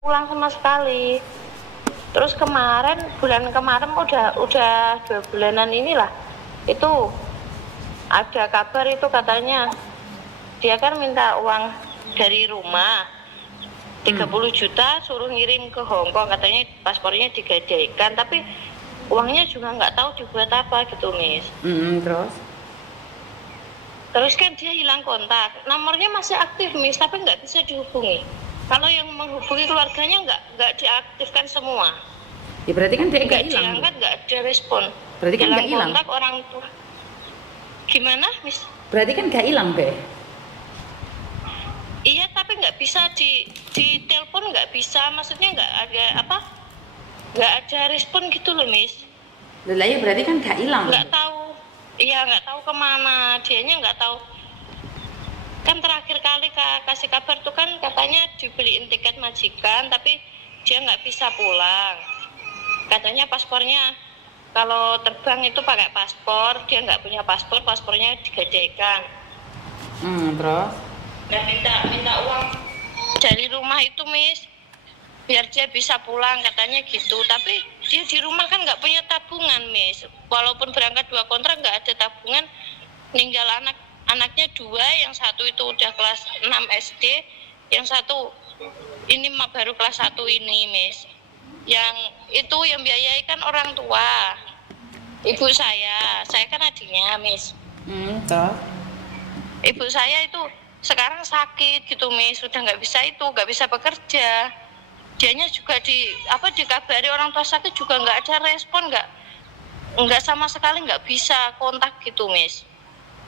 pulang sama sekali. Terus bulan kemarin udah 2 bulanan inilah, itu ada kabar itu katanya dia kan minta uang dari rumah 30 juta suruh ngirim ke Hongkong, katanya paspornya digadaikan, tapi uangnya juga nggak tahu dibuat apa gitu, Miss. Terus kan dia hilang kontak, nomornya masih aktif, Miss, tapi nggak bisa dihubungi. Kalau yang menghubungi keluarganya nggak diaktifkan semua. Ya berarti kan dia nggak hilang. Diangkat, nggak ada respon. Berarti kan nggak hilang. Kontak orang tua. Gimana, Miss? Berarti kan nggak hilang, Be. Iya, tapi nggak bisa di telepon, nggak bisa, maksudnya nggak ada respon gitu loh, Miss. Lah ya berarti kan nggak hilang. Nggak tahu. Iya, nggak tahu kemana, dianya nggak tahu. Kan terakhir kali kasih kabar tuh kan katanya dibeliin tiket majikan, tapi dia nggak bisa pulang. Katanya paspornya kalau terbang itu pakai paspor, dia nggak punya paspor, paspornya digadaikan. Terus? Dan minta uang dari rumah itu, Miss, biar dia bisa pulang, katanya gitu. Tapi dia di rumah kan nggak punya tabungan, Miss. Walaupun berangkat 2 kontrak nggak ada tabungan, ninggal anaknya 2, yang satu itu udah kelas 6 SD, yang satu ini baru kelas 1 ini, Miss. Yang itu yang biayai kan orang tua, ibu saya kan adiknya, Miss. Terus? Ibu saya itu sekarang sakit gitu, Miss, sudah nggak bisa bekerja. Dianya juga dikabari orang tua sakit juga nggak ada respon, nggak sama sekali nggak bisa kontak gitu, Miss.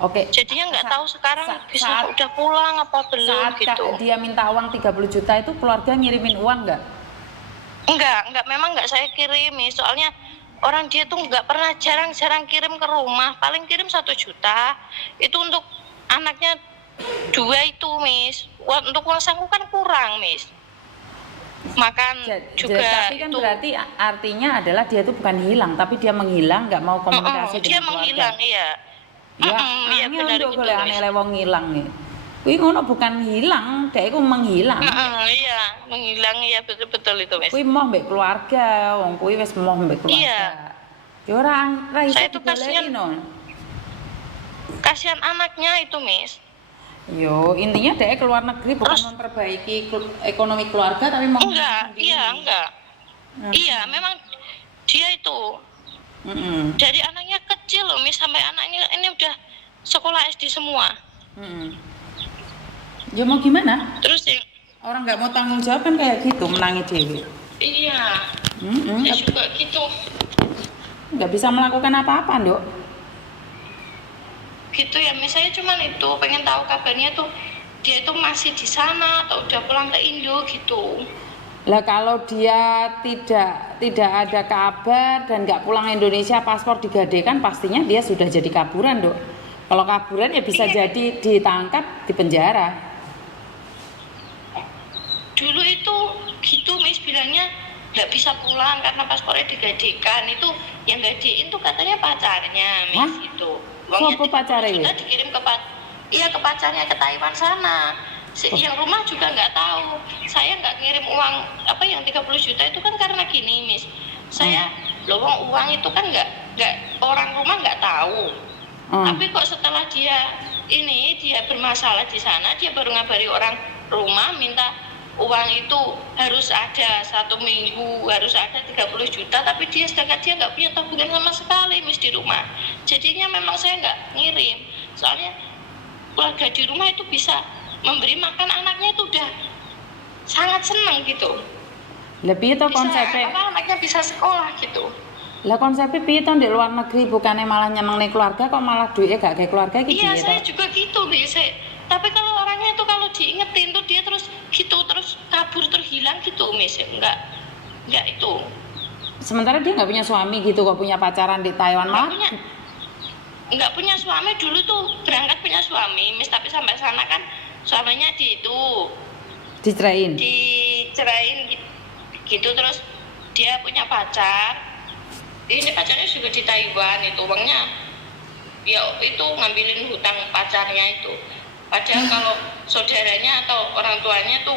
Oke. Jadinya nggak tahu sekarang udah pulang apa belum gitu. Saat dia minta uang 30 juta itu keluarga ngirimin uang nggak? Enggak, memang nggak saya kirim, Miss. Soalnya orang dia tuh nggak pernah, jarang kirim ke rumah, paling kirim 1 juta. Itu untuk anaknya 2 itu, Miss. Untuk uang saku kan kurang, Miss. Makan juga. Tapi kan itu berarti artinya adalah dia itu bukan hilang, tapi dia menghilang, nggak mau komunikasi dengan dia keluarga. menghilang, iya. Ya, benar gitu. gitu, Aneh wong ngilang nih. Kuwi ngono bukan hilang, dia itu menghilang. Iya, menghilang, ya betul itu, Miss. Kuwi mau mbek keluarga, wong kuwi wis mau mbek keluarga. Iya. Ya ora iso Saya itu kasihan anaknya itu, Miss. Yo, intinya dia keluar negeri bukan memperbaiki ekonomi keluarga, tapi mau enggak. Iya, memang dia itu dari anaknya kecil loh, Miss, sampai anaknya ini udah sekolah SD semua. Ya mau gimana? Terus ya, orang nggak mau tanggung jawab kan kayak gitu, menangis dewi. Iya. Saya juga gitu. Nggak bisa melakukan apa-apa, Dok. Gitu ya, misalnya cuman itu pengen tahu kabarnya tuh dia itu masih di sana atau udah pulang ke Indo gitu. Lah kalau dia tidak ada kabar dan nggak pulang Indonesia, paspor digadaikan, pastinya dia sudah jadi kaburan, Dok. Kalau kaburan ya bisa jadi ditangkap, di penjara. Dulu itu gitu, Miss, bilangnya nggak bisa pulang karena paspornya digadaikan. Itu yang gadein tuh katanya pacarnya, Miss. Itu siapa pacarnya? Kita dikirim ke pacarnya ke Taiwan sana. Yang rumah juga nggak tahu. Saya nggak ngirim uang yang 30 juta itu kan karena gini, Miss. Saya uang itu kan nggak orang rumah nggak tahu. Tapi kok setelah dia bermasalah di sana, dia baru ngabari orang rumah minta uang itu harus ada 1 minggu, harus ada 30 juta, tapi sedangkan dia nggak punya tabungan sama sekali, Miss, di rumah. Jadinya memang saya nggak ngirim, soalnya keluarga di rumah itu bisa memberi makan anaknya itu udah sangat senang gitu. Lebih itu konsepnya anaknya bisa sekolah gitu. Lah konsepnya piye to di luar negeri, bukannya malah nyemangne keluarga, kok malah duitnya gak kayak keluarga gitu. Iya, saya juga gitu, Miss. Tapi kalau orangnya itu kalau diingetin tuh dia terus kabur, terus hilang gitu, Miss. Enggak itu. Sementara dia nggak punya suami gitu, kok punya pacaran di Taiwan malah. Nggak punya suami, dulu tuh berangkat punya suami, Miss, tapi sampai sana kan suaminya dicerain gitu, terus dia punya pacar. Ini pacarnya juga di Taiwan, itu uangnya ya itu ngambilin hutang pacarnya itu. Padahal kalau saudaranya atau orang tuanya tuh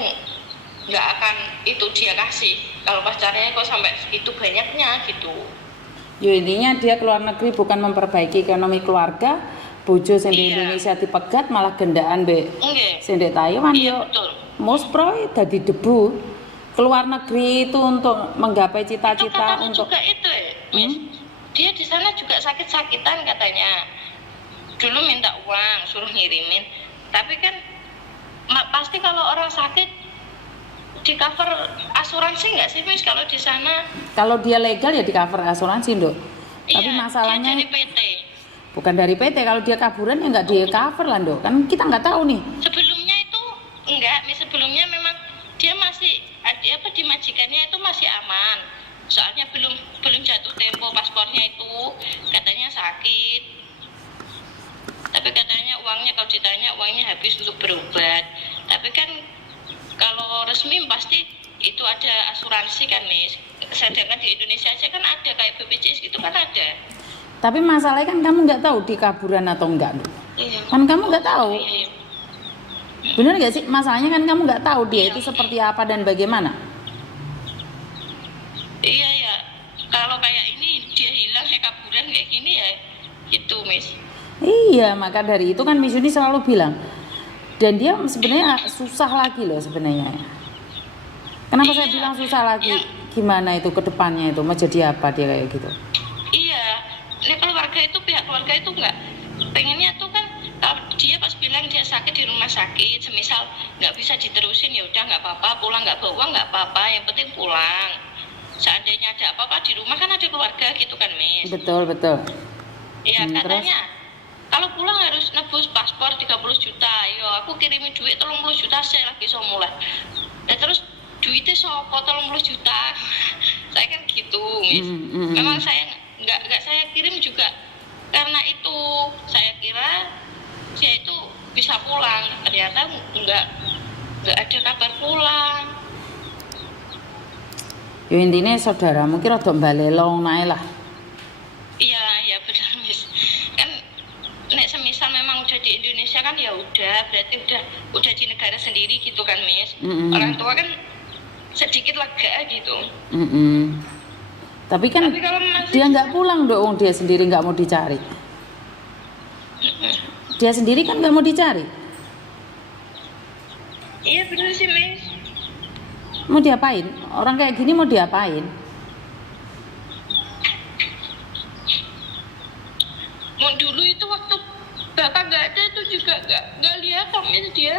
nggak akan itu dia kasih. Kalau pacarnya kok sampai segitu banyaknya gitu. Yo intinya dia keluar negeri bukan memperbaiki ekonomi keluarga, bojo sing di Iya. Indonesia dipegat malah gendaan be Nggih. sing di Taiwan Iya, yo betul. muspro dadi debu. Keluar negeri itu untuk menggapai Itu cita-cita katanya untuk juga itu Miss. Dia di sana juga sakit-sakitan katanya. Dulu minta uang, suruh ngirimin. Tapi kan pasti kalau orang sakit di cover asuransi nggak sih Miss kalau di sana? kalau dia legal ya di cover asuransi, Nduk. Tapi Iya, masalahnya dia dari PT. bukan dari PT, kalau dia kaburan ya nggak di cover lah, Nduk. Kan kita nggak tahu nih. Sebelumnya itu enggak, Miss, sebelumnya memang dia masih apa di majikannya itu masih aman. Soalnya belum jatuh tempo paspornya itu katanya sakit. Tapi katanya uangnya kalau ditanya uangnya habis untuk berobat. Tapi kan kalau resmi pasti itu ada asuransi kan, Miss. Sedangkan di Indonesia aja kan ada kayak BPJS gitu kan ada. Tapi masalahnya kan kamu nggak tahu di kaburan atau enggak, Nduk. Iya. Kan kamu nggak tahu. Iya, iya. Bener nggak sih? Masalahnya kan kamu nggak tahu dia Iya. itu seperti apa dan bagaimana. Iya ya, kalau kayak ini dia hilang kayak kaburan kayak gini ya, gitu Miss. Iya, maka dari itu kan Miss Yuni selalu bilang. Dan dia sebenarnya susah lagi loh sebenarnya. Kenapa saya Iya. bilang susah lagi? Iya. Gimana itu ke depannya itu mau jadi apa dia kayak gitu? Iya, ini keluarga itu pihak keluarga itu nggak pengennya tuh kan kalau dia pas bilang dia sakit di rumah sakit, semisal nggak bisa diterusin ya udah nggak apa-apa, pulang nggak bawa uang nggak apa-apa, yang penting pulang. Seandainya ada apa-apa di rumah kan ada keluarga gitu kan Miss. Betul, betul. Iya terus? katanya kalau pulang harus nebus paspor 30 juta. Yo aku kirimin duit 30 juta saya lagi so mulai. Nah terus duitnya sopo 30 juta. Saya kan gitu Miss. Memang saya nggak saya kirim juga karena itu saya kira dia itu bisa pulang. Ternyata nggak ada kabar pulang. Yo intinya saudara mungkin rada mbalelong nae lah. Iya, ya benar Miss. Kan nek semisal memang udah di Indonesia kan ya udah, berarti udah di negara sendiri gitu kan Miss. Orang tua kan sedikit lega gitu. Tapi kan Tapi kalau masih dia nggak pulang dong, dia sendiri nggak mau dicari. Dia sendiri kan nggak mau dicari. Iya benar sih Miss. Mau diapain? Orang kayak gini mau diapain? Mau dulu itu waktu bapak nggak ada itu juga nggak lihat Miss dia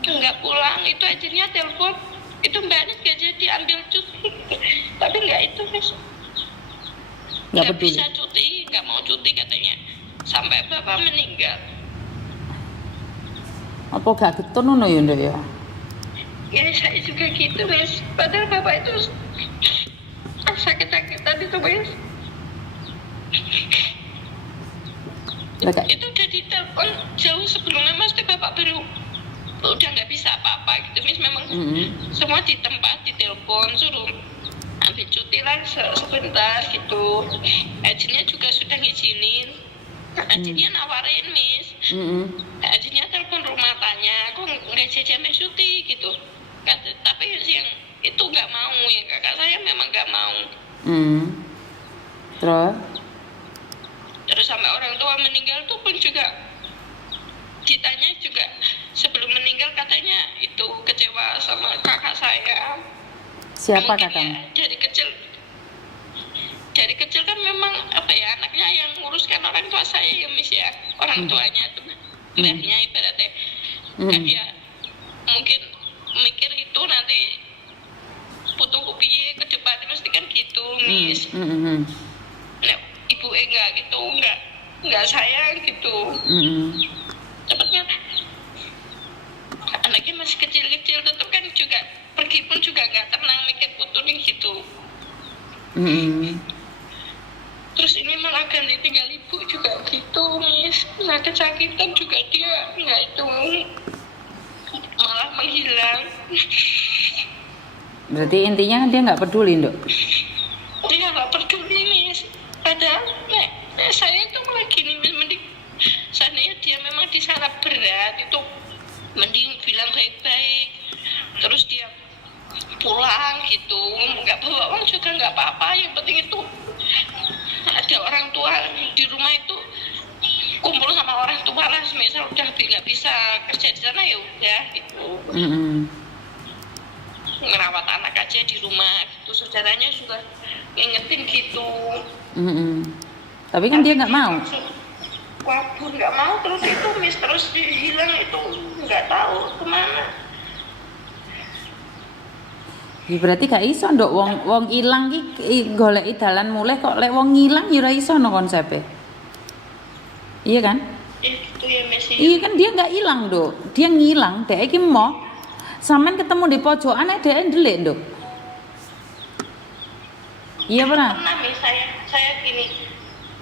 nggak pulang. Itu akhirnya telepon itu Mbak Anis gak jadi ambil cuti. Tapi nggak itu Miss. Nggak Nggak peduli. bisa cuti, nggak mau cuti katanya. Sampai bapak meninggal. Apa gak getun ngono ya, Nduk ya? Ya saya juga gitu Miss. Padahal bapak itu sakit-sakitan itu Miss. Lah, Kak. Itu udah ditelepon jauh sebelumnya Mas bapak baru udah nggak bisa apa-apa gitu Miss. Memang semua di tempat ditelepon suruh ambil cuti lah sebentar gitu. Agennya juga sudah ngizinin. Agennya nawarin Miss. Agennya telepon rumah tanya, aku nggak jadi ambil cuti gitu. Tapi yang itu nggak mau, ya kakak saya memang nggak mau. Terus sampai orang tua meninggal tuh pun juga ditanya juga sebelum meninggal katanya itu kecewa sama kakak saya. Siapa Mungkin kakakmu? ya, dari kecil kan memang apa ya anaknya yang nguruskan orang tua saya ya Miss ya, orang tuanya tuh mbahnya ibaratnya kan ya mungkin mikir itu nanti butuh piye ke depan mesti kan gitu Miss. Nah, ibu enggak gitu, enggak sayang gitu. Cepatnya anaknya masih kecil-kecil tetap kan juga pergi pun juga nggak tenang mikir putunya gitu. Terus ini malah ganti tinggal ibu juga gitu Miss. Nah kesakitan juga dia nggak itu malah menghilang. Berarti intinya dia nggak peduli, Nduk. Dia nggak peduli Miss. Padahal saya itu lagi nih mending seandainya dia memang di sana berat itu mending bilang baik-baik. Terus dia pulang gitu, nggak bawa uang juga nggak apa-apa, yang penting itu ada orang tua di rumah itu, kumpul sama orang tua lah, misal udah nggak bisa kerja di sana ya udah gitu, ngerawat anak aja di rumah gitu. Saudaranya juga ngingetin gitu. Tapi kan dia nggak mau. Kabur nggak mau, terus itu terus hilang itu nggak tahu kemana. Ya berarti gak iso nduk wong ilang ki goleki dalan mulih kok lek wong ngilang ya ora iso no konsepe. Iya kan? Itu ya Messi. Iya kan dia nggak hilang Nduk. Dia ngilang, dhek iki mau sampean ketemu di pojokan dhek ndelik Nduk. Iya pernah? Pernah nih saya gini.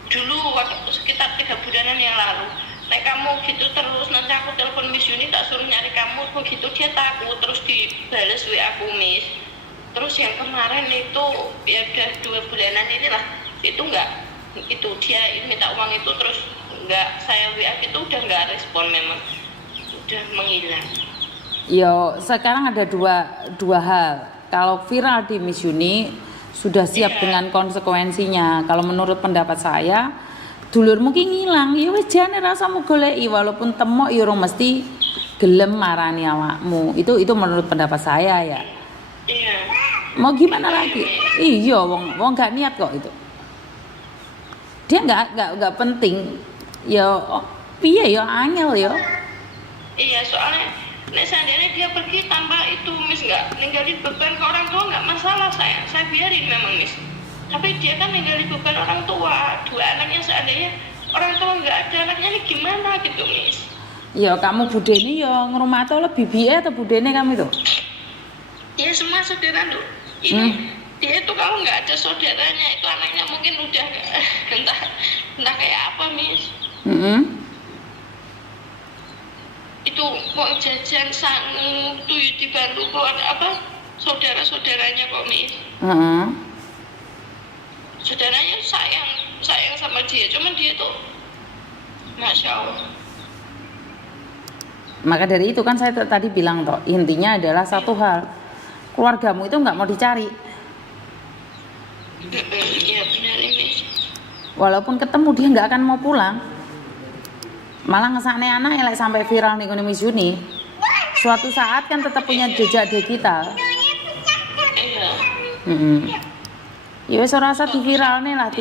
Dulu waktu sekitar 3 bulanan yang lalu, nek kamu gitu terus nanti aku telepon Miss Yuni tak suruh nyari kamu begitu, dia takut terus dibales WA aku Miss. Terus yang kemarin itu ya udah 2 bulanan inilah itu enggak, itu dia minta uang itu terus enggak, saya WA itu udah enggak respon, memang udah menghilang. Yo sekarang ada dua hal. Kalau viral di Miss Yuni sudah siap dengan konsekuensinya. Kalau menurut pendapat saya, dulur mungkin ngilang, ya wis jane rasamu goleki walaupun temok ya urung mesti gelem marani awakmu. Itu menurut pendapat saya ya. Iya. Mau gimana lagi? Iya, wong gak niat kok itu. Dia nggak penting. Ya piye ya angel ya. Iya, soalnya nek seandainya dia pergi tanpa itu Miss, nggak ninggalin beban ke orang tua nggak masalah, saya biarin memang Miss. Tapi dia kan ninggalin beban orang tua, 2 anaknya, seandainya orang tua nggak ada, anaknya ini gimana gitu Miss. Ya kamu budene ya ngrumato lebih biye atau budene kamu itu? Ya semua saudara tuh. Ini dia itu kalau nggak ada saudaranya itu anaknya mungkin udah entah kayak apa Miss. Itu mau jajan sangu tuh dibantu keluar apa saudara-saudaranya kok Miss. Saudaranya sayang sama dia, cuman dia tuh Masya Allah. Maka dari itu kan saya tadi bilang toh, intinya adalah satu hal, keluargamu itu nggak mau dicari. Iya benar Miss. Walaupun ketemu dia nggak akan mau pulang. Malah ngesakne anak elek sampai viral nih kono Miss Yuni. Suatu saat kan tetap punya jejak digital. Iya. Ya wis ora usah diviralne lah.